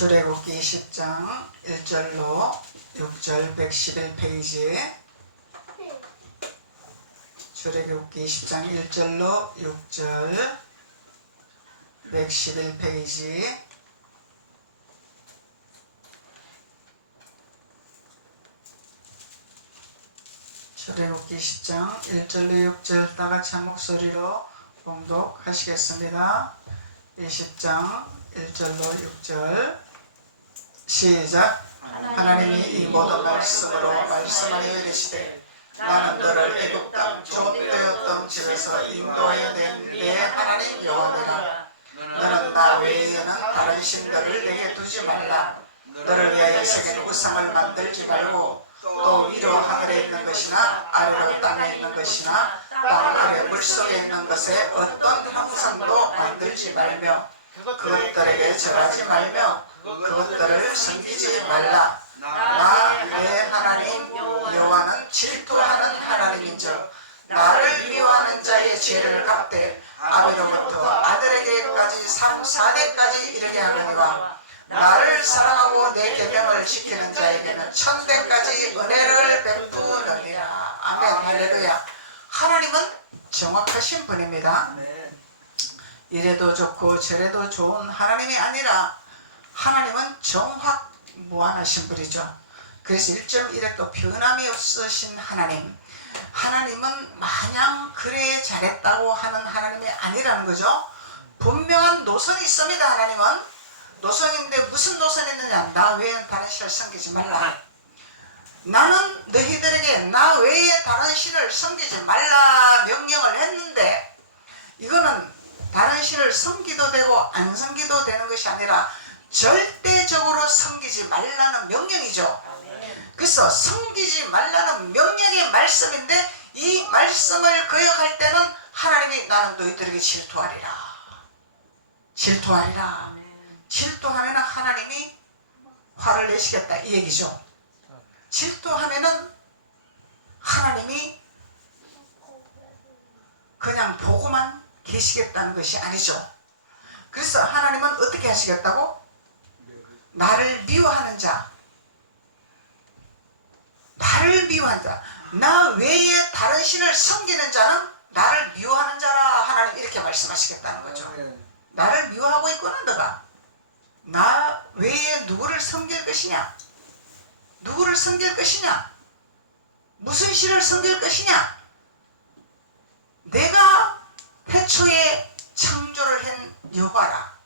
출애굽기 20장 1절로 6절 111페이지. 출애굽기 20장 1절로 6절 111페이지. 출애굽기 20장 1절로 6절 다같이 한 목소리로 봉독하시겠습니다. 20장 1절로 6절 시작. 하나님이 이 모든 말씀으로 말씀하여 이르시되 나는 너를 애굽 땅 종되었던 집에서 인도하여 낸 내 하나님 여호와니라. 너는 나 외에는 다른 신들을 내게 두지 말라. 너를 위하여 새긴 우상을 만들지 말고 또 위로 하늘에 있는 것이나 아래로 땅에 있는 것이나 땅 아래 물속에 있는 것에 어떤 형상도 만들지 말며 그것들에게 절하지 말며 그것들을 섬기지 말라. 나 내 하나님 여호와는 질투하는 하나님인즉 나를 미워하는 자의 죄를 갚되 아비로부터 아들에게까지 3, 4대까지 이르게 하느니와 나를 사랑하고 내 계명을 지키는 자에게는 1000대까지 은혜를 베푸느니라. 아멘. 할렐루야. 하나님은 정확하신 분입니다. 이래도 좋고 저래도 좋은 하나님이 아니라 하나님은 정확무한하신 분이죠. 그래서 1.1에 또 변함이 없으신 하나님. 하나님은 마냥 그래 잘했다고 하는 하나님이 아니라는 거죠. 분명한 노선이 있습니다. 하나님은 노선인데 무슨 노선이 있느냐. 나 외에는 다른 신을 섬기지 말라. 나는 너희들에게 나 외에 다른 신을 섬기지 말라 명령을 했는데 이거는 다른 신을 섬기도 되고 안 섬기도 되는 것이 아니라 절대적으로 섬기지 말라는 명령이죠. 그래서 섬기지 말라는 명령의 말씀인데 이 말씀을 거역할 때는 하나님이 나는 너희들에게 질투하리라. 질투하리라. 질투하면 하나님이 화를 내시겠다 이 얘기죠. 질투하면은 하나님이 그냥 보고만 계시겠다는 것이 아니죠. 그래서 하나님은 어떻게 하시겠다고? 나를 미워하는 자, 나를 미워하는 자, 나 외에 다른 신을 섬기는 자는 나를 미워하는 자라. 하나님 이렇게 말씀하시겠다는 거죠. 나를 미워하고 있구나. 너가 나 외에 누구를 섬길 것이냐? 누구를 섬길 것이냐? 무슨 신을 섬길 것이냐? 내가 태초에 창조를 한 여호와라.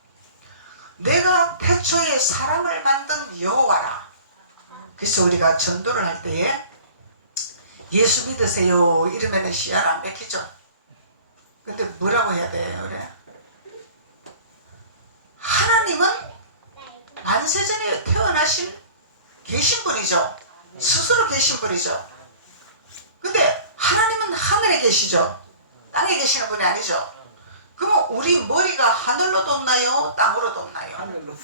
내가 태초에 사람을 만든 여호와라. 그래서 우리가 전도를 할 때에 예수 믿으세요 이러면 씨알 안 뺏기죠. 근데 뭐라고 해야 돼요? 그래? 하나님은 만세전에 태어나신 계신 분이죠. 스스로 계신 분이죠. 근데 하나님은 하늘에 계시죠. 땅에 계시는 분이 아니죠. 그러면 우리 머리가 하늘로 돋나요? 땅으로 돋나요? 하늘로.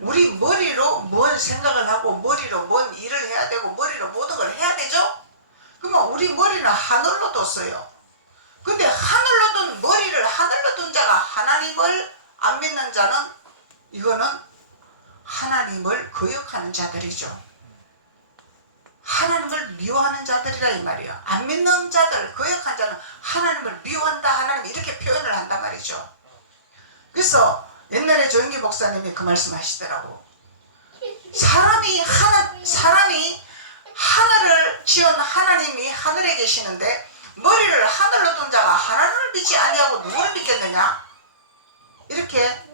우리 머리로 뭔 생각을 하고 머리로 뭔 일을 해야 되고 머리로 모든 걸 해야 되죠? 그러면 우리 머리는 하늘로 돋어요. 근데 하늘로 돈 머리를 하늘로 둔 자가 하나님을 안 믿는 자는 이거는 하나님을 거역하는 자들이죠. 하나님을 미워하는 자들이라 이 말이에요. 안 믿는 자들, 거역한 자는 하나님을 미워한다. 하나님 이렇게 표현을 한단 말이죠. 그래서 옛날에 조영기 목사님이 그 말씀 하시더라고. 사람이 하늘을 지은 하나님이 하늘에 계시는데 머리를 하늘로 둔 자가 하나님을 믿지 아니하고 누구를 믿겠느냐? 이렇게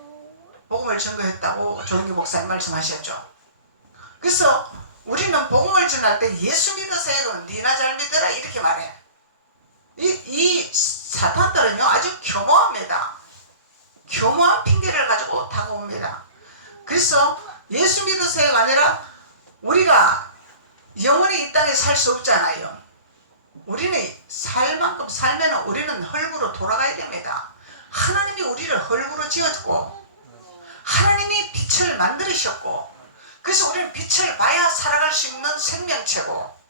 복음을 전거했다고 조영기 목사님 말씀하셨죠. 그래서 우리는 복음을 전할 때 예수 믿으세요. 니나 잘 믿어라 이렇게 말해. 이 사탄들은요 아주 교모합니다. 교모한 핑계를 가지고 다가옵니다. 그래서 예수 믿으세요가 아니라 우리가 영원히 이 땅에 살 수 없잖아요. 우리는 살 만큼 살면 우리는 흙으로 돌아가야 됩니다. 하나님이 우리를 흙으로 지었고 하나님이 빛을 만들으셨고 그래서 우리는 빛을 봐야 살아갈 수 있는 생명체고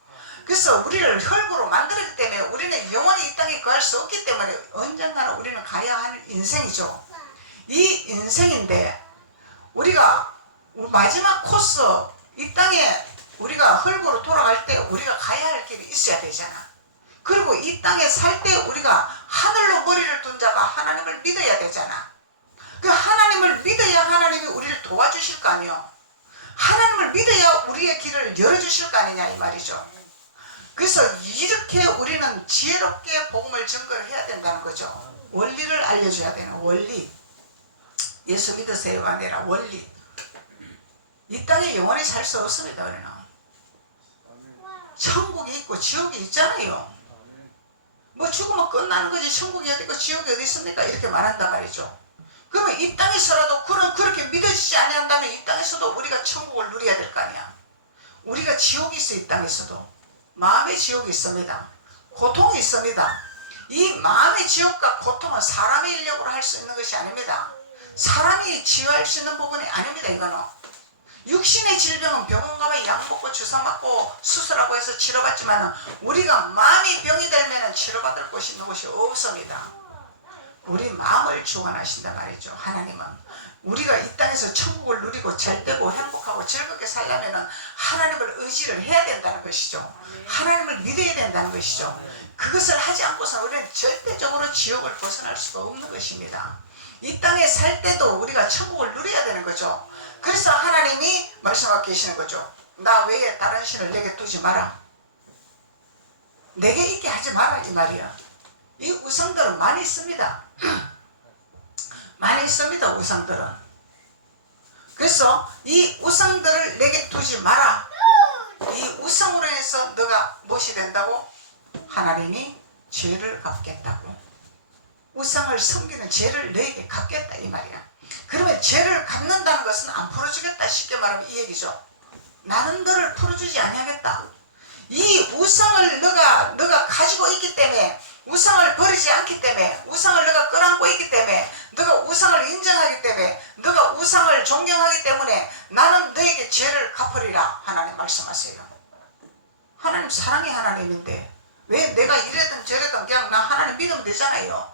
그래서 우리를 흙으로 만들었기 때문에 우리는 영원히 이 땅에 거할 수 없기 때문에 언젠가는 우리는 가야 할 인생이죠. 이 인생인데 우리가 마지막 코스 이 땅에 우리가 흙으로 돌아갈 때 우리가 가야 할 길이 있어야 되잖아. 그리고 이 땅에 살 때 우리가 하늘로 머리를 둔 자가 하나님을 믿어야 되잖아. 그 하나님을 믿어야 하나님이 우리를 도와주실 거 아니요. 하나님을 믿어야 우리의 길을 열어주실 거 아니냐 이 말이죠. 그래서 이렇게 우리는 지혜롭게 복음을 증거를 해야 된다는 거죠. 원리를 알려줘야 되는 원리. 예수 믿으세요가 아니라 원리. 이 땅에 영원히 살 수 없습니다. 우리는 천국이 있고 지옥이 있잖아요. 뭐 죽으면 끝나는 거지 천국이 어디 있고 지옥이 어디 있습니까? 이렇게 말한단 말이죠. 그러면 이 땅에서라도 그렇게 믿어지지 아니한다면 이 땅에서도 우리가 천국을 누려야 될 거 아니야. 우리가 지옥이 있어. 이 땅에서도 마음의 지옥이 있습니다. 고통이 있습니다. 이 마음의 지옥과 고통은 사람의 인력으로 할 수 있는 것이 아닙니다. 사람이 치유할 수 있는 부분이 아닙니다. 이거는 육신의 질병은 병원 가면 약 먹고 주사 맞고 수술하고 해서 치료받지만 우리가 마음이 병이 되면 치료받을 곳이 있는 곳이 없습니다. 우리 마음을 주관하신단 말이죠. 하나님은 우리가 이 땅에서 천국을 누리고 잘되고 행복하고 즐겁게 살려면 하나님을 의지를 해야 된다는 것이죠. 하나님을 믿어야 된다는 것이죠. 그것을 하지 않고서 우리는 절대적으로 지옥을 벗어날 수가 없는 것입니다. 이 땅에 살 때도 우리가 천국을 누려야 되는 거죠. 그래서 하나님이 말씀하고 계시는 거죠. 나 외에 다른 신을 내게 두지 마라. 내게 있게 하지 마라 이 말이야. 이 우상들은 많이 있습니다. 많이 있습니다. 우상들은. 그래서 이 우상들을 내게 두지 마라. 이 우상으로 해서 너가 무엇이 된다고? 하나님이 죄를 갚겠다고. 우상을 섬기는 죄를 너에게 갚겠다 이 말이야. 그러면 죄를 갚는다는 것은 안 풀어주겠다. 쉽게 말하면 이 얘기죠. 나는 너를 풀어주지 아니하겠다. 이 우상을 너가 가지고 있기 때문에, 우상을 버리지 않기 때문에, 우상을 너가 끌어안고 있기 때문에, 너가 우상을 인정하기 때문에, 너가 우상을 존경하기 때문에 나는 너에게 죄를 갚으리라 하나님 말씀하세요. 하나님 사랑의 하나님인데 왜 내가 이래든 저래든 그냥 나 하나님 믿으면 되잖아요.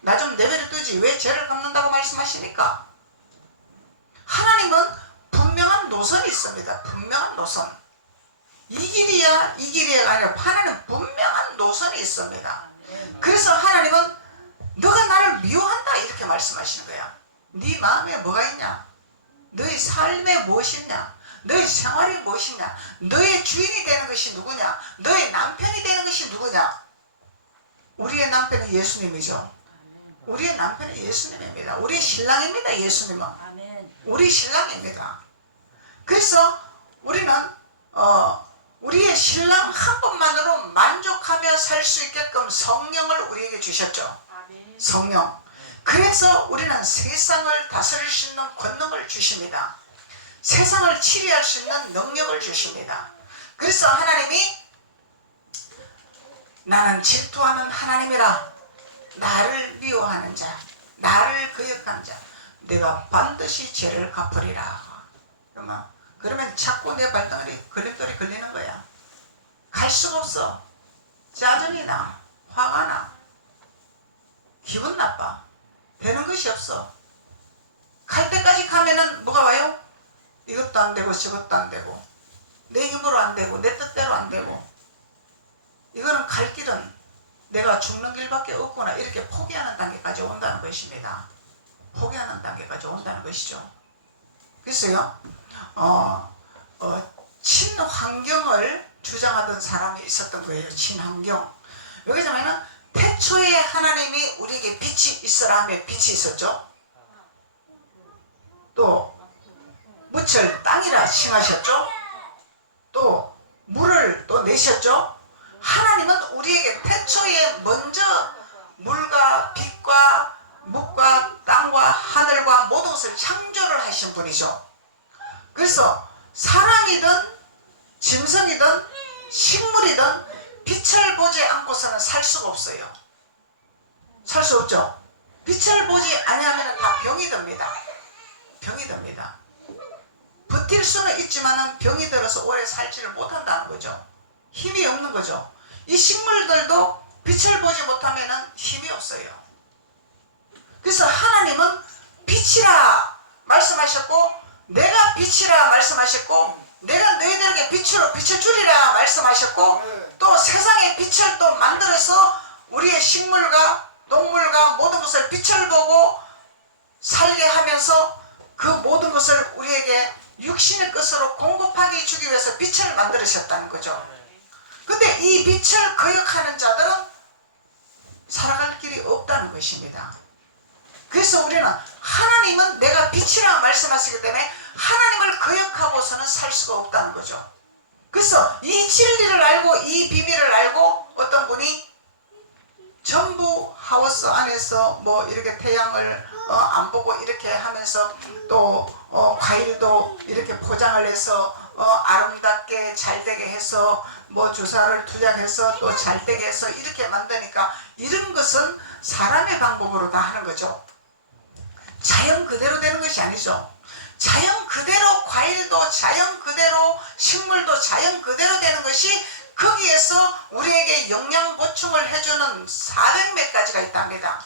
나 좀 내버려 두지 왜 죄를 갚는다고 말씀하시니까? 하나님은 분명한 노선이 있습니다. 분명한 노선. 이 길이야 이 길이야가 아니라 하나님은 분명한 노선이 있습니다. 그래서 하나님은 너가 나를 미워한다 이렇게 말씀하시는 거야. 네 마음에 뭐가 있냐? 너의 삶에 무엇이 있냐? 너의 생활이 무엇이냐? 너의 주인이 되는 것이 누구냐? 너의 남편이 되는 것이 누구냐? 우리의 남편은 예수님이죠. 우리의 남편은 예수님입니다. 우리의 신랑입니다. 예수님은 우리 신랑입니다. 그래서 우리는 우리의 신랑 한 분만으로 만족하며 살 수 있게끔 성령을 우리에게 주셨죠. 성령. 그래서 우리는 세상을 다스릴 수 있는 권능을 주십니다. 세상을 치료할 수 있는 능력을 주십니다. 그래서 하나님이 나는 질투하는 하나님이라. 나를 미워하는 자, 나를 거역한 자, 내가 반드시 죄를 갚으리라. 그러면 자꾸 내 발등에 걸림돌이 걸리는 거야. 갈 수가 없어. 짜증이 나, 화가 나, 기분 나빠. 되는 것이 없어. 갈 때까지 가면은 뭐가 와요? 이것도 안 되고 저것도 안 되고 내 힘으로 안 되고 내 뜻대로 안 되고 이거는 갈 길은 내가 죽는 길밖에 없구나 이렇게 포기하는 단계까지 온다는 것입니다. 포기하는 단계까지 온다는 것이죠. 그래서요 친환경을 주장하던 사람이 있었던 거예요. 친환경. 여기서 보면 태초에 하나님이 우리에게 빛이 있어라 하며 빛이 있었죠. 또 무철 땅이라 칭하셨죠. 또 물을 또 내셨죠. 하나님은 우리에게 태초에 먼저 물과 빛과 묵과 땅과 하늘과 모든 것을 창조를 하신 분이죠. 그래서 사람이든 짐승이든 식물이든 빛을 보지 않고서는 살 수가 없어요. 살 수 없죠. 빛을 보지 아니하면 다 병이 듭니다. 병이 듭니다. 버틸 수는 있지만 병이 들어서 오래 살지를 못한다는 거죠. 힘이 없는 거죠. 이 식물들도 빛을 보지 못하면 힘이 없어요. 그래서 하나님은 빛이라 말씀하셨고 내가 빛이 말씀하셨고 내가 너희들에게 빛으로 비춰주리라 말씀하셨고 또 세상의 빛을 또 만들어서 우리의 식물과 동물과 모든 것을 빛을 보고 살게 하면서 그 모든 것을 우리에게 육신의 것으로 공급하게 주기 위해서 빛을 만들으셨다는 거죠. 근데 이 빛을 거역하는 자들은 살아갈 길이 없다는 것입니다. 그래서 우리는 하나님은 내가 빛이라 말씀하시기 때문에 하나님을 거역하고서는 살 수가 없다는 거죠. 그래서 이 진리를 알고 이 비밀을 알고 어떤 분이 전부 하우스 안에서 뭐 이렇게 태양을 안 보고 이렇게 하면서 또 과일도 이렇게 포장을 해서 아름답게 잘되게 해서 뭐 주사를 투약해서 또 잘되게 해서 이렇게 만드니까 이런 것은 사람의 방법으로 다 하는 거죠. 자연 그대로 되는 것이 아니죠. 자연 그대로 과일도 자연 그대로 식물도 자연 그대로 되는 것이 거기에서 우리에게 영양 보충을 해주는 400몇 가지가 있답니다.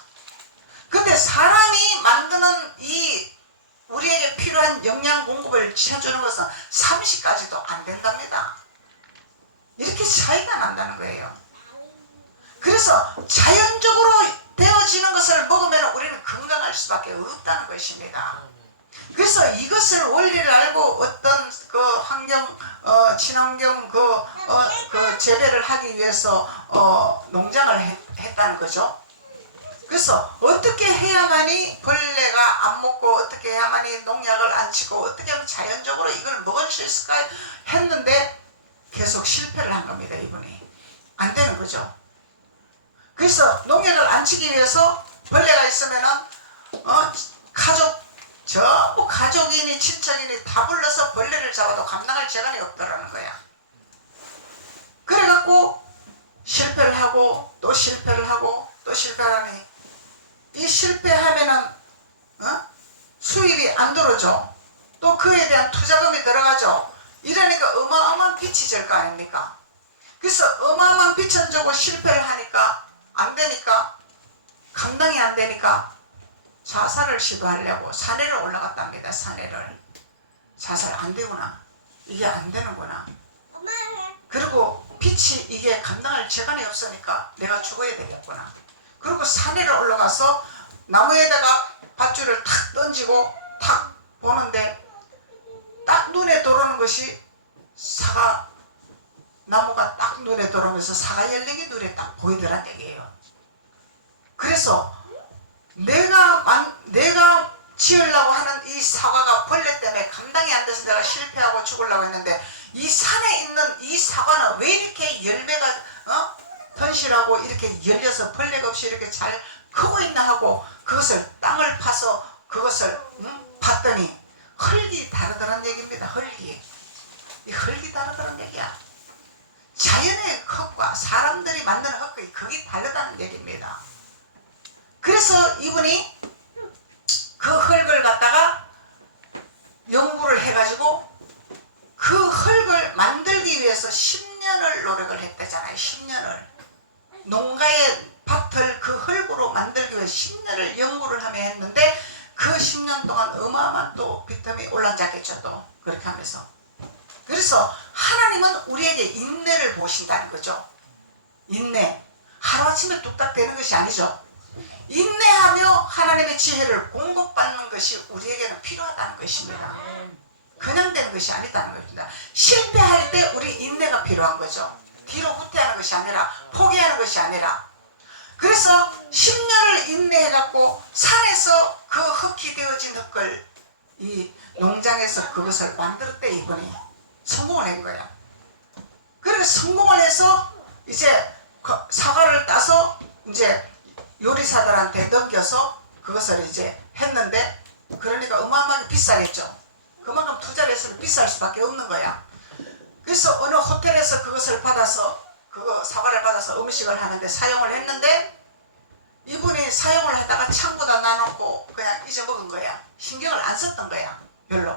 근데 사람이 만드는 이 우리에게 필요한 영양 공급을 해주는 것은 30가지도 안 된답니다. 이렇게 차이가 난다는 거예요. 그래서 자연적으로 되어지는 것을 먹으면 우리는 건강할 수밖에 없다는 것입니다. 그래서 이것을 원리를 알고 어떤 그 환경 친환경 그 재배를 하기 위해서 농장을 했다는 거죠. 그래서 어떻게 해야만이 벌레가 안 먹고 어떻게 해야만이 농약을 안 치고 어떻게 하면 자연적으로 이걸 먹을 수 있을까 했는데 계속 실패를 한 겁니다. 이분이 안 되는 거죠. 그래서 농약을 안 치기 위해서 벌레가 있으면은 전부 가족이니 친척이니 다 불러서 벌레를 잡아도 감당할 재간이 없더라는 거야. 그래갖고 실패를 하고 또 실패를 하고 또 실패하니 이 실패하면은 수입이 안 들어오죠. 또 그에 대한 투자금이 들어가죠. 이러니까 어마어마한 빚이 질 거 아닙니까? 그래서 어마어마한 빚은 주고 실패를 하니까 안 되니까 감당이 안 되니까 자살을 시도하려고 산에를 올라갔답니다. 산에를. 자살 안 되구나. 이게 안 되는구나. 그리고 빛이 이게 감당할 재간이 없으니까 내가 죽어야 되겠구나. 그리고 산에를 올라가서 나무에다가 밧줄을 탁 던지고 탁 보는데 딱 눈에 들어오는 것이 사과 나무가 딱 눈에 들어오면서 사과 열리기 눈에 딱 보이더란 얘기예요. 그래서 내가 지으려고 하는 이 사과가 벌레 때문에 감당이 안 돼서 내가 실패하고 죽으려고 했는데 이 산에 있는 이 사과는 왜 이렇게 열매가 던실하고 이렇게 열려서 벌레가 없이 이렇게 잘 크고 있나 하고 그것을 땅을 파서 그것을 봤더니 흙이 다르더란 얘기입니다. 흙이. 이 흙이 다르더란 얘기야. 자연의 흙과 사람들이 만드는 흙이 극이 다르다는 얘기입니다. 그래서 이분이 그 흙을 갖다가 연구를 해가지고 그 흙을 만들기 위해서 10년을 노력을 했다잖아요. 10년을. 농가의 밭을 그 흙으로 만들기 위해 10년을 연구를 하며 했는데 그 10년 동안 어마어마한 또 비타민이 올라앉았겠죠. 또 그렇게 하면서. 그래서 하나님은 우리에게 인내를 보신다는 거죠. 인내. 하루아침에 뚝딱 되는 것이 아니죠. 인내하며 하나님의 지혜를 공급받는 것이 우리에게는 필요하다는 것입니다. 그냥 되는 것이 아니다는 것입니다. 실패할 때 우리 인내가 필요한 거죠. 뒤로 후퇴하는 것이 아니라 포기하는 것이 아니라. 그래서 10년을 인내해갖고 산에서 그 흙이 되어진 흙을 이 농장에서 그것을 만들었대. 이분이 성공을 한 거야. 그래서 성공을 해서 이제 사과를 따서 이제 요리사들한테 넘겨서 그것을 이제 했는데 그러니까 어마어마하게 비싸겠죠. 그만큼 투자를 했으면 비쌀 수밖에 없는 거야. 그래서 어느 호텔에서 그것을 받아서 그거 사과를 받아서 음식을 하는데 사용을 했는데 이분이 사용을 하다가 창고다 놔놓고 그냥 잊어먹은 거야. 신경을 안 썼던 거야. 별로.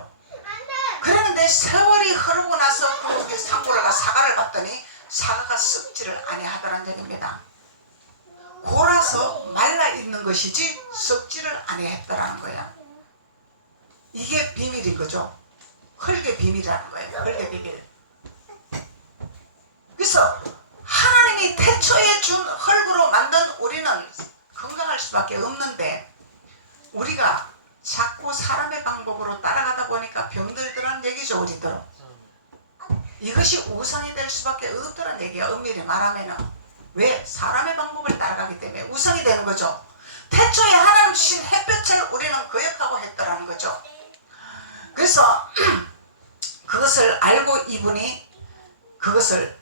그랬는데 세월이 흐르고 나서 그 창고를 가 사과를 봤더니 사과가 썩지를 아니하더란 얘기입니다. 골아서 말라 있는 것이지 썩지를 아니했더라는 거야. 이게 비밀인 거죠. 흙의 비밀이라는 거예요. 흙의 비밀. 그래서 하나님이 태초에 준 흙으로 만든 우리는 건강할 수밖에 없는데 우리가 자꾸 사람의 방법으로 따라가다 보니까 병들더란 얘기죠. 우리들은 이것이 우상이 될 수밖에 없더란 얘기야. 엄밀히 말하면 왜? 사람의 방법을 따라가기 때문에 우상이 되는 거죠. 태초에 하나님 주신 햇볕을 우리는 거역하고 했더라는 거죠. 그래서 그것을 알고 이분이 그것을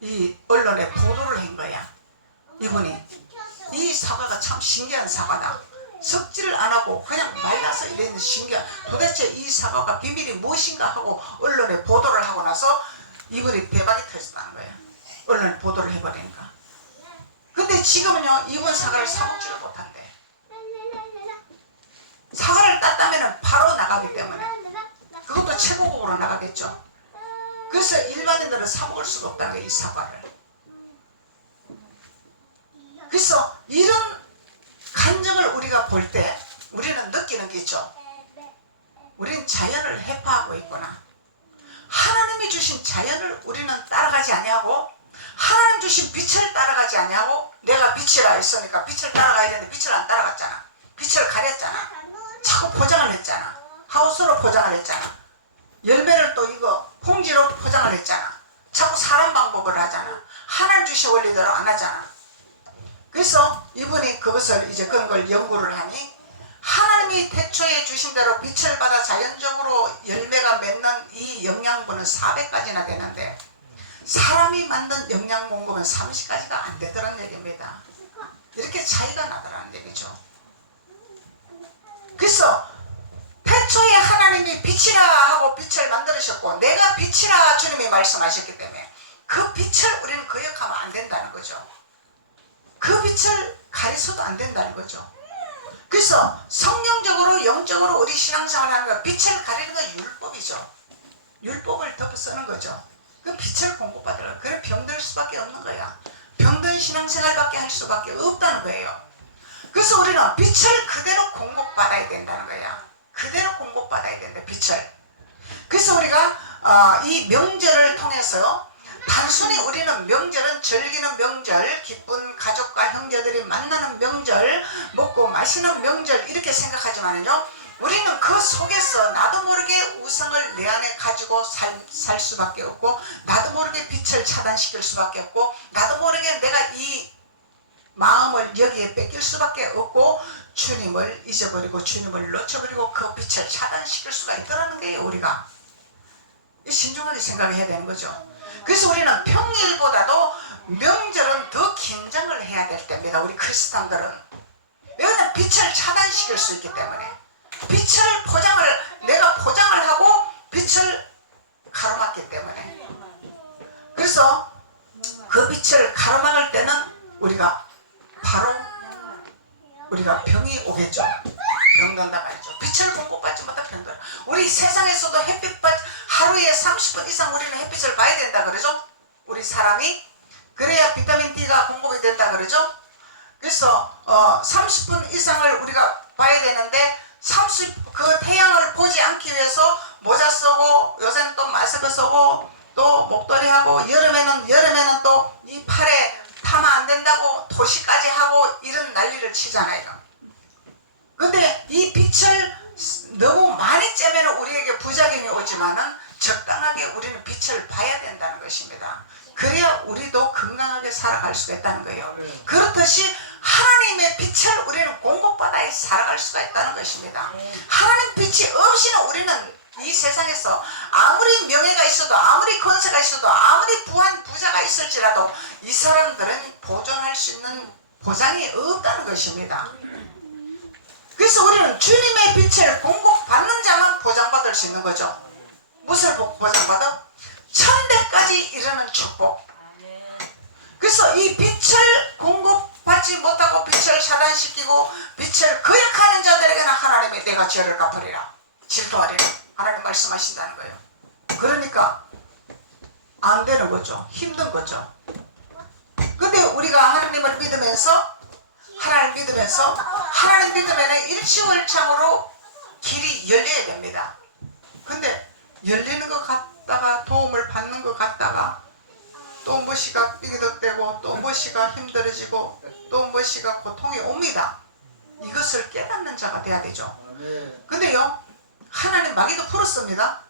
이 언론에 보도를 한 거야. 이분이 이 사과가 참 신기한 사과다. 섞지를 안 하고 그냥 말라서 이랬는데 신기한, 도대체 이 사과가 비밀이 무엇인가 하고 언론에 보도를 하고 나서 이분이 대박이 터졌다는 거예요. 언론에 보도를 해버리니까. 근데 지금은요, 이번 사과를 사먹지를 못한대. 사과를 땄다면 바로 나가기 때문에 그것도 최고급으로 나가겠죠. 그래서 일반인들은 사먹을 수가 없다는 거예요, 이 사과를. 그래서 이런 감정을 우리가 볼 때 우리는 느끼는 게 있죠. 우리는 자연을 해파하고 있구나. 하나님이 주신 자연을 우리는 따라가지 아니하고 하나님 주신 빛을 따라가지 아니하고 내가 빛이라 했으니까 빛을 따라가야 되는데 빛을 안 따라갔잖아. 빛을 가렸잖아. 자꾸 포장을 했잖아. 하우스로 포장을 했잖아. 열매를 또 이거 봉지로 포장을 했잖아. 자꾸 사람 방법을 하잖아. 하나님 주신 원리대로 안 하잖아. 그래서 이분이 그것을 이제 그런 걸 연구를 하니 하나님이 태초에 주신 대로 빛을 받아 자연적으로 열매가 맺는 이 영양분은 400가지나 되는데 사람이 만든 영양 공급은 30가지가 안 되더란 얘기입니다. 이렇게 차이가 나더라는 얘기죠. 그래서 태초에 하나님이 빛이라 하고 빛을 만들으셨고 내가 빛이라 주님이 말씀하셨기 때문에 그 빛을 우리는 거역하면 안 된다는 거죠. 그 빛을 가리서도 안 된다는 거죠. 그래서 성경적으로 영적으로 우리 신앙생활을 하는 거 빛을 가리는 건 율법이죠. 율법을 덮어 쓰는 거죠. 그 빛을 공급받으라. 그래 병들 수밖에 없는 거야. 병든 신앙생활밖에 할 수밖에 없다는 거예요. 그래서 우리는 빛을 그대로 공급받아야 된다는 거야. 그대로 공급받아야 된다. 빛을. 그래서 우리가 이 명절을 통해서 단순히 우리는 명절은 즐기는 명절, 기쁜 가족과 형제들이 만나는 명절, 먹고 마시는 명절 이렇게 생각하지만요, 우리는 그 속에서 나도 모르게 우상을 내 안에 가지고 살 수밖에 없고 나도 모르게 빛을 차단시킬 수밖에 없고 나도 모르게 내가 이 마음을 여기에 뺏길 수밖에 없고 주님을 잊어버리고 주님을 놓쳐버리고 그 빛을 차단시킬 수가 있더라는 거예요. 우리가 신중하게 생각해야 되는 거죠. 그래서 우리는 평일보다도 명절은 더 긴장을 해야 될 때입니다. 우리 크리스찬들은. 왜냐하면 빛을 차단시킬 수 있기 때문에 빛을 내가 포장을 하고 빛을 가로막기 때문에 그래서 그 빛을 가로막을 때는 우리가 바로 우리가 병이 오겠죠. 병든다 말이죠. 빛을 공급받지 못한 병들. 우리 세상에서도 햇빛 하루에 30분 이상 우리는 햇빛을 봐야 된다 그러죠. 우리 사람이 그래야 비타민 D가 공급이 된다 그러죠. 그래서 30분 이상을 우리가 봐야 되는데 그 태양을 보지 않기 위해서 모자 쓰고 요새는 또 마스크 쓰고 또 목도리 하고 여름에는 또 이 팔에 타면 안 된다고 도시까지 하고 이런 난리를 치잖아요. 근데 이 빛을 너무 많이 쬐면 우리에게 부작용이 오지만은 적당하게 우리는 빛을 봐야 된다는 것입니다. 그래야 우리도 건강하게 살아갈 수가 있다는 거예요. 그렇듯이 하나님의 빛을 우리는 공급받아 살아갈 수가 있다는 것입니다. 하나님 빛이 없이는 우리는 이 세상에서 아무리 명예가 있어도 아무리 권세가 있어도 아무리 부자가 있을지라도 이 사람들은 보존할 수 있는 보장이 없다는 것입니다. 그래서 우리는 주님의 빛을 공급받는 자만 보장받을 수 있는 거죠. 무엇을 보장받아? 천대까지 이르는 축복. 그래서 이 빛을 공급받지 못하고 빛을 차단시키고 빛을 거역하는 자들에게는 하나님이 내가 죄를 갚으리라, 질투하리라 하나님 말씀하신다는 거예요. 그러니까 안 되는 거죠. 힘든 거죠. 근데 우리가 하나님을 믿으면서 하나님 믿으면 일취월장으로 길이 열려야 됩니다. 근데 열리는 것 같다가 도움을 받는 것 같다가 또 무엇이가 삐그덕대고 또 무엇이가 힘들어지고 또 무엇이가 고통이 옵니다. 이것을 깨닫는 자가 돼야 되죠. 근데요, 하나님 마귀도 풀었습니다.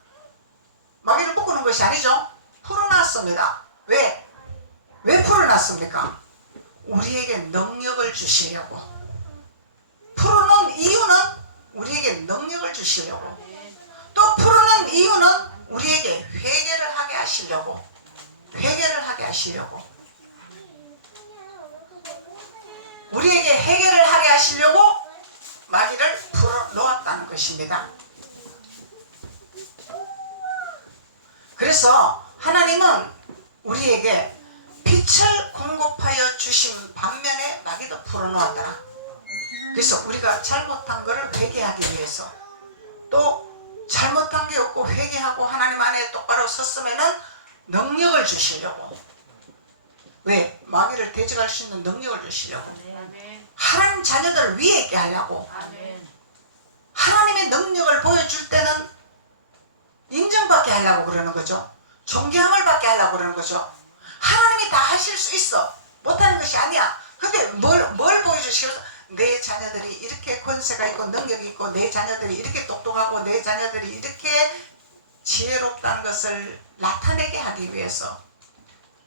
마귀를 묶는 것이 아니죠. 풀어놨습니다. 왜? 왜 풀어놨습니까? 우리에게 능력을 주시려고. 풀어놓은 이유는 우리에게 능력을 주시려고. 또 풀어놓은 이유는 우리에게 회개를 하게 하시려고. 회개를 하게 하시려고. 우리에게 해결을 하게 하시려고 마귀를 풀어놓았다는 것입니다. 그래서 하나님은 우리에게 빛을 공급하여 주신 반면에 마귀도 풀어놓았더라. 그래서 우리가 잘못한 것을 회개하기 위해서, 또 잘못한 게 없고 회개하고 하나님 안에 똑바로 섰으면은 능력을 주시려고. 왜? 마귀를 대적할 수 있는 능력을 주시려고. 하나님 자녀들을 위에 있게 하려고. 하나님의 능력을 보여줄 때는 인정받게 하려고 그러는 거죠. 존경을 받게 하려고 그러는 거죠. 하나님이 다 하실 수 있어. 못하는 것이 아니야. 근데 뭘 보여주시겠어? 내 자녀들이 이렇게 권세가 있고 능력이 있고, 내 자녀들이 이렇게 똑똑하고, 내 자녀들이 이렇게 지혜롭다는 것을 나타내게 하기 위해서.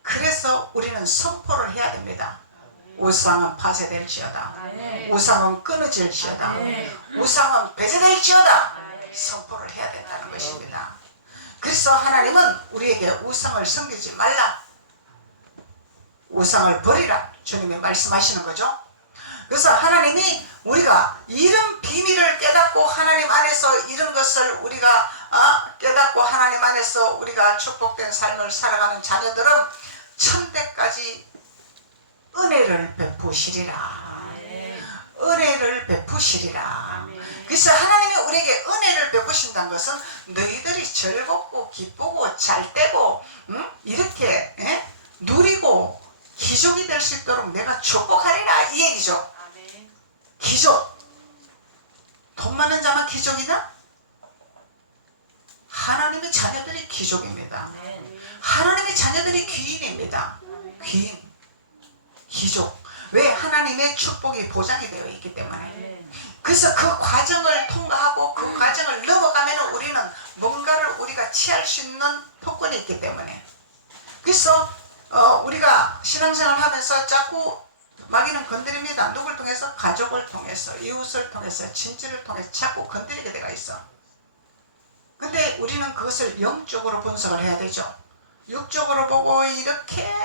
그래서 우리는 선포를 해야 됩니다. 우상은 파쇄될지어다. 우상은 끊어질지어다. 우상은 배제될지어다. 선포를 해야 된다는 것입니다. 그래서 하나님은 우리에게 우상을 섬기지 말라, 우상을 버리라, 주님이 말씀하시는 거죠. 그래서 하나님이 우리가 이런 비밀을 깨닫고 하나님 안에서 이런 것을 우리가 깨닫고 하나님 안에서 우리가 축복된 삶을 살아가는 자녀들은 천대까지 은혜를 베푸시리라. 은혜를 베푸시리라. 그래서 하나님이 우리에게 은혜를 베푸신다는 것은 너희들이 즐겁고 기쁘고 잘되고 이렇게 누리고 기족이 될 수 있도록 내가 축복하리라, 이 얘기죠. 기족. 돈 많은 자만 기족이나? 하나님의 자녀들이 기족입니다. 하나님의 자녀들이 귀인입니다. 귀인, 기족. 왜? 하나님의 축복이 보장이 되어 있기 때문에. 그래서 그 과정을 통과하고 그 과정을 넘어가면 우리는 뭔가를 우리가 취할 수 있는 조건이 있기 때문에. 그래서 우리가 신앙생활을 하면서 자꾸 마귀는 건드립니다. 누굴 통해서? 가족을 통해서, 이웃을 통해서, 친지를 통해서 자꾸 건드리게 되어 있어. 근데 우리는 그것을 영적으로 분석을 해야 되죠. 육적으로 보고 이렇게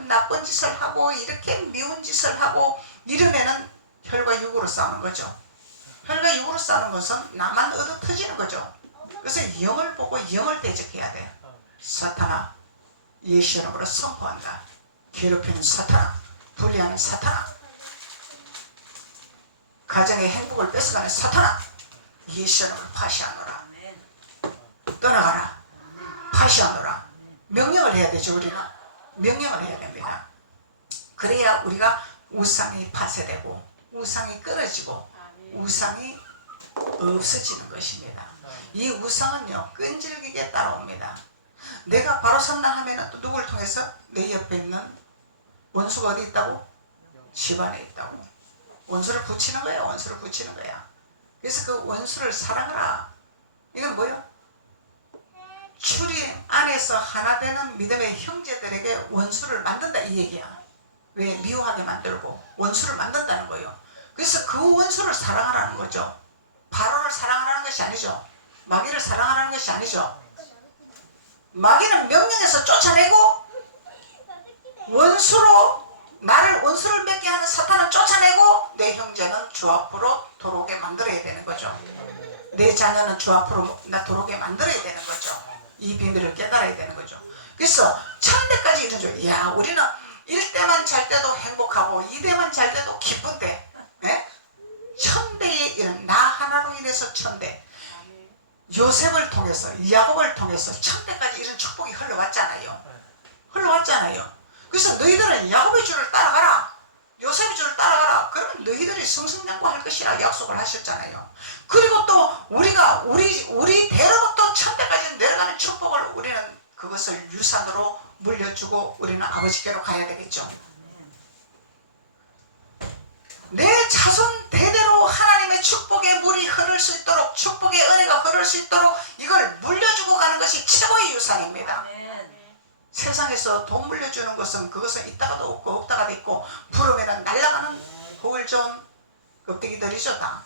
나쁜 짓을 하고 이렇게 미운 짓을 하고 이러면은 혈과 육으로 싸우는 거죠. 혈과 육으로 싸우는 것은 나만 얻어 터지는 거죠. 그래서 영을 보고 영을 대적해야 돼요. 사탄아, 예수 이름으로 선포한다. 괴롭히는 사탄아, 불리하는 사탄아, 가정의 행복을 뺏어가는 사탄아, 예수 이름으로 파시하노라. 떠나가라. 파시하노라. 명령을 해야 되죠. 우리는 명령을 해야 됩니다. 그래야 우리가 우상이 파쇄되고 우상이 끊어지고 우상이 없어지는 것입니다. 이 우상은요, 끈질기게 따라옵니다. 내가 바로 선다 하면 또 누굴 통해서? 내 옆에 있는 원수가 어디 있다고? 집안에 있다고. 원수를 붙이는 거야. 원수를 붙이는 거야. 그래서 그 원수를 사랑하라. 이건 뭐요? 주님 안에서 하나 되는 믿음의 형제들에게 원수를 만든다, 이 얘기야. 왜? 미워하게 만들고 원수를 만든다는 거예요. 그래서 그 원수를 사랑하라는 거죠. 바로를 사랑하라는 것이 아니죠. 마귀를 사랑하라는 것이 아니죠. 마귀는 명령해서 쫓아내고, 나를 원수를 맺게 하는 사탄은 쫓아내고, 내 형제는 주 앞으로 돌아오게 만들어야 되는 거죠. 내 자녀는 주 앞으로 돌아오게 만들어야 되는 거죠. 이 비밀을 깨달아야 되는 거죠. 그래서 천대까지 이루어져. 야, 우리는 1대만 잘 때도 행복하고 2대만 잘 때도 기쁜데, 천대에 이른 나 하나로 인해서 천대, 요셉을 통해서, 야곱을 통해서 천대까지 이런 축복이 흘러왔잖아요. 흘러왔잖아요. 그래서 너희들은 야곱의 줄을 따라가라, 요셉의 줄을 따라가라. 그러면 너희들이 승승장구할 것이라 약속을 하셨잖아요. 그리고 또 우리 대로부터 천대 것을 유산으로 물려주고 우리는 아버지께로 가야 되겠죠. 내 자손 대대로 하나님의 축복의 물이 흐를 수 있도록, 축복의 은혜가 흐를 수 있도록 이걸 물려주고 가는 것이 최고의 유산입니다. 세상에서 돈 물려주는 것은 그것은 있다가도 없고 없다가도 있고 부르면 날아가는 복을 준 껍데기들이죠 다.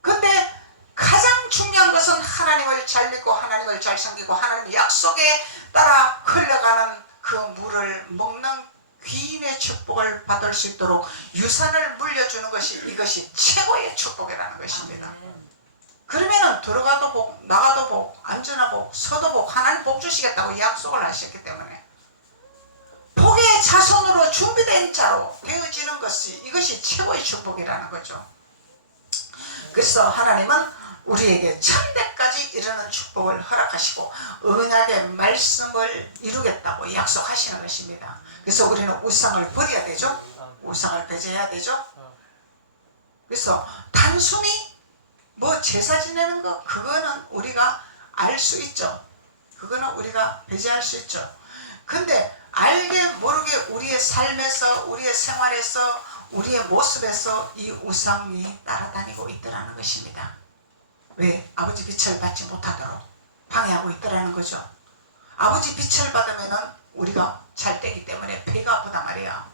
근데 가장 중요한 것은 하나님을 잘 믿고 하나님을 잘 섬기고 하나님의 약속에 따라 흘러가는 그 물을 먹는 귀인의 축복을 받을 수 있도록 유산을 물려주는 것이, 이것이 최고의 축복이라는 것입니다. 그러면은 들어가도 복, 나가도 복, 앉으나 복, 서도 복, 하나님 복 주시겠다고 약속을 하셨기 때문에 복의 자손으로 준비된 자로 되어지는 것이, 이것이 최고의 축복이라는 거죠. 그래서 하나님은 우리에게 천대까지 이르는 축복을 허락하시고 언약의 말씀을 이루겠다고 약속하시는 것입니다. 그래서 우리는 우상을 버려야 되죠. 우상을 배제해야 되죠. 그래서 단순히 뭐 제사 지내는 거, 그거는 우리가 알 수 있죠. 그거는 우리가 배제할 수 있죠. 근데 알게 모르게 우리의 삶에서, 우리의 생활에서, 우리의 모습에서 이 우상이 따라다니고 있더라는 것입니다. 왜? 아버지 빛을 받지 못하도록 방해하고 있더라는 거죠. 아버지 빛을 받으면은 우리가 잘 되기 때문에 배가 아프단 말이야.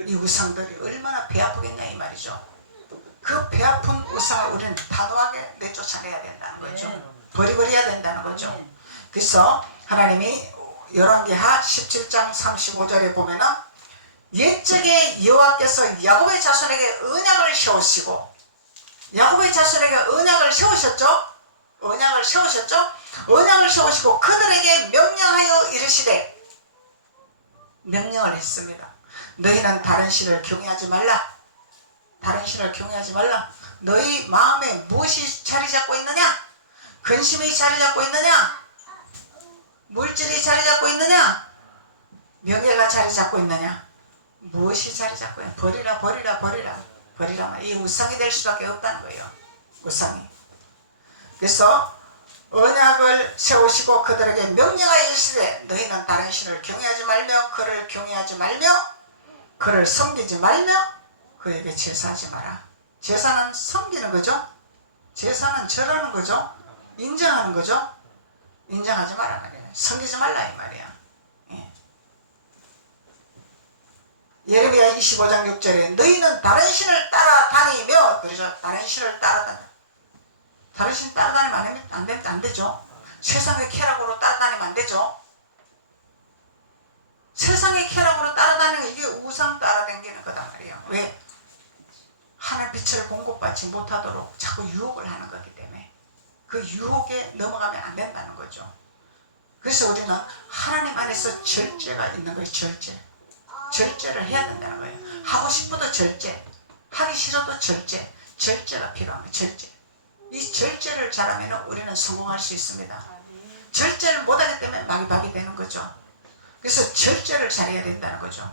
이 우상들이 얼마나 배 아프겠냐 이 말이죠. 그 배 아픈 우상을 우리는 단호하게 내쫓아내야 된다는 거죠. 버려야 된다는 거죠. 그래서 하나님이 열왕기하 17장 35절에 보면은 옛적에 여호와께서 야곱의 자손에게 언약을 세우시고, 야곱의 자손에게 언약을 세우셨죠. 언약을 세우셨죠. 언약을 세우시고 그들에게 명령하여 이르시되, 명령을 했습니다. 너희는 다른 신을 경외하지 말라. 다른 신을 경외하지 말라. 너희 마음에 무엇이 자리 잡고 있느냐? 근심이 자리 잡고 있느냐? 물질이 자리 잡고 있느냐? 명예가 자리 잡고 있느냐? 무엇이 자리 잡고 있느냐? 버리라 버리라 버리라 버리라. 이 우상이 될 수밖에 없다는 거예요. 우상이. 그래서 언약을 세우시고 그들에게 명령하여 이르시되 너희는 다른 신을 경외하지 말며 그를 경외하지 말며 그를 섬기지 말며 그에게 제사하지 마라. 제사는 섬기는 거죠. 제사는 절하는 거죠. 인정하는 거죠. 인정하지 마라 말이야. 섬기지 말라 이 말이야. 예. 예레미야 25장 6절에 너희는 다른 신을 따라다니며, 그러죠. 다른 신을 따라다니. 다른 신 따라다니면 안 되죠. 세상의 쾌락으로 따라다니면 안 되죠. 세상의 쾌락으로 따라다니는 이게 우상 따라다니는 거단 말이에요. 왜? 하늘 빛을 공급받지 못하도록 자꾸 유혹을 하는 거기 때문에 그 유혹에 넘어가면 안 된다는 거죠. 그래서 우리는 하나님 안에서 절제가 있는 거예요. 절제. 절제를 해야 된다는 거예요. 하고 싶어도 절제, 하기 싫어도 절제. 절제가 필요합니다. 절제. 이 절제를 잘하면 우리는 성공할 수 있습니다. 절제를 못하기 때문에 마귀박이 되는 거죠. 그래서 절제를 잘해야 된다는 거죠.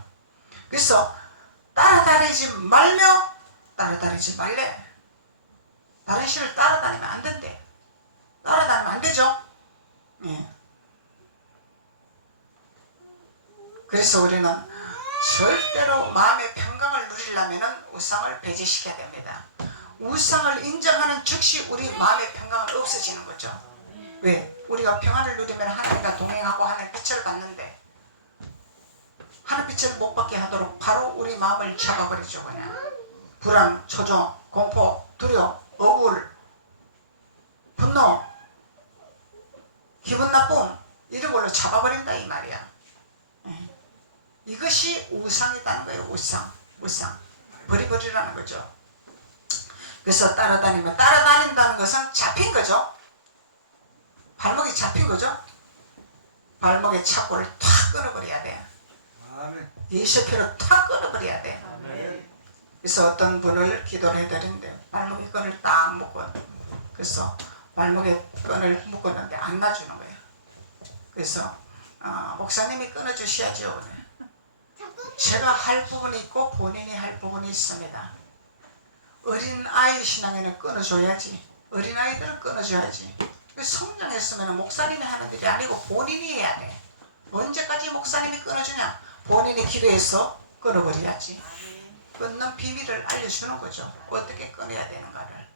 그래서 따라다니지 말며 따라다니지 말래. 다른 신을 따라다니면 안 된대. 따라다니면 안 되죠. 예. 그래서 우리는 절대로 마음의 평강을 누리려면 우상을 배제시켜야 됩니다. 우상을 인정하는 즉시 우리 마음의 평강은 없어지는 거죠. 왜? 우리가 평안을 누리면 하나님과 동행하고 하나님의 빛을 받는데 하나님의 빛을 못 받게 하도록 바로 우리 마음을 잡아버리죠. 그냥 불안, 초조, 공포, 두려움, 억울, 분노, 기분 나쁨 이런 걸로 잡아버린다 이 말이야. 이것이 우상이라는 거예요. 우상. 버리버리라는 거죠. 그래서 따라다닌다는 것은 잡힌 거죠. 발목이 잡힌 거죠. 발목의 착고를 탁 끊어버려야 돼. 예수표로 탁 끊어버려야 돼. 그래서 어떤 분을 기도를 해드리는데 발목의 끈을 딱 묶고, 그래서 발목의 끈을 묶었는데 안 놔주는 거예요. 그래서 목사님이 끊어주셔야죠. 제가 할 부분이 있고 본인이 할 부분이 있습니다. 어린아이 신앙에는 끊어줘야지. 어린아이들은 끊어줘야지. 성령 했으면 목사님이 하는 일이 아니고 본인이 해야 돼. 언제까지 목사님이 끊어주냐? 본인이 기도해서 끊어버려야지. 끊는 비밀을 알려주는 거죠. 어떻게 끊어야 되는가를.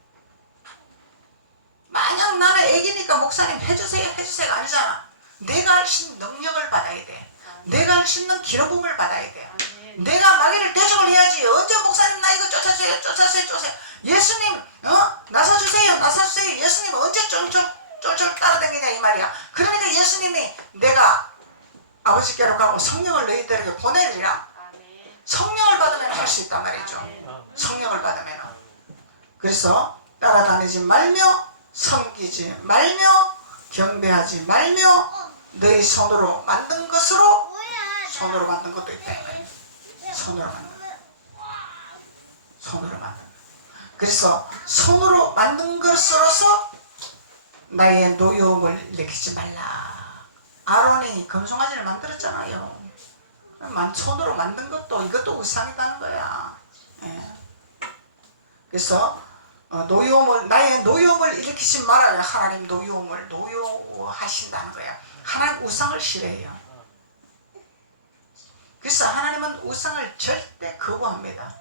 만약 나는 애기니까 목사님 해주세요가 아니잖아. 내가 할 수 있는 능력을 받아야 돼. 내가 할 수 있는 기름 부음을 받아야 돼. 내가 마귀를 대적을 해야지. 언제 목사님 나 이거 쫓아주세요. 예수님 나서주세요. 예수님 언제 쫄쫄 따라다니냐 이 말이야. 그러니까 예수님이 내가 아버지께로 가고 성령을 너희들에게 보내리라. 성령을 받으면 할 수 있단 말이죠. 성령을 받으면. 그래서 따라다니지 말며 섬기지 말며 경배하지 말며 너희 손으로 만든 것으로. 손으로 만든 것도 있다 이 말이야. 손으로 만든. 그래서 손으로 만든 것으로서 나의 노여움을 일으키지 말라. 아론이 금송아지를 만들었잖아요. 손으로 만든 것도 이것도 우상이다는 거야. 예. 그래서 나의 노여움을 일으키지 말아요. 하나님 노여움을 노여워하신다는 거야. 하나님 우상을 싫어해요. 그래서 하나님은 우상을 절대 거부합니다.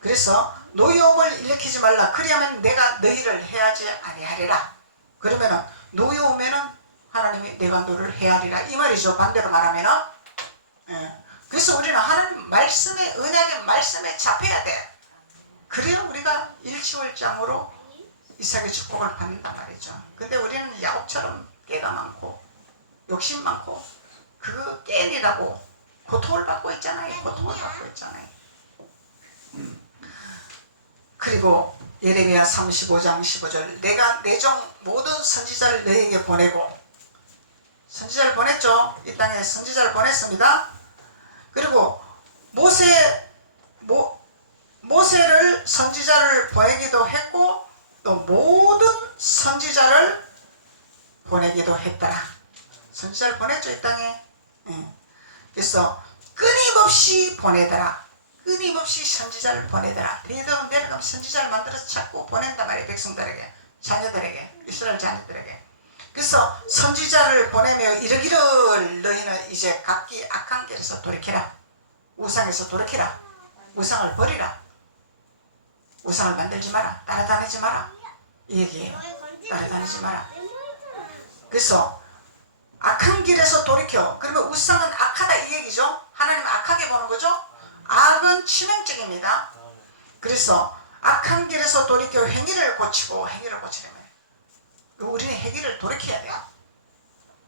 그래서 노여움을 일으키지 말라. 그리하면 내가 너희를 해하지 아니하리라. 그러면은 노여우면은 하나님이 내가 너를 해하리라 이 말이죠. 반대로 말하면은. 예. 그래서 우리는 하나님 말씀에, 언약의 말씀에 잡혀야 돼. 그래야 우리가 일치월장으로 이삭의 축복을 받는단 말이죠. 근데 우리는 야곱처럼 깨가 많고 욕심 많고 그거 깨니라고 고통을 받고 있잖아요. 그리고 예레미야 35장 15절 내가 내 종 모든 선지자를 너에게 보내고. 선지자를 보냈죠. 이 땅에 선지자를 보냈습니다. 그리고 모세를 선지자를 보내기도 했고 또 모든 선지자를 보내기도 했더라. 선지자를 보냈죠 이 땅에. 그래서 끊임없이 보내더라. 끊임없이 선지자를 보내더라. 내려가면 선지자를 만들어서 자꾸 보낸단 말이에요. 백성들에게, 자녀들에게, 이스라엘 자녀들에게. 그래서 선지자를 보내며 이르기를 너희는 이제 각기 악한 길에서 돌이키라. 우상에서 돌이키라. 우상을 버리라. 우상을 만들지 마라. 따라다니지 마라. 이 얘기예요. 따라다니지 마라. 그래서 악한 길에서 돌이켜. 그러면 우상은 악하다 이 얘기죠. 하나님은 악하게 보는 거죠. 악은 치명적입니다. 그래서 악한 길에서 돌이켜 행위를 고치려면 우리는 행위를 돌이켜야 돼요.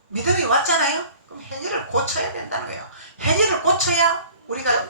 믿음이 왔잖아요. 그럼 행위를 고쳐야 된다는 거예요. 행위를 고쳐야 우리가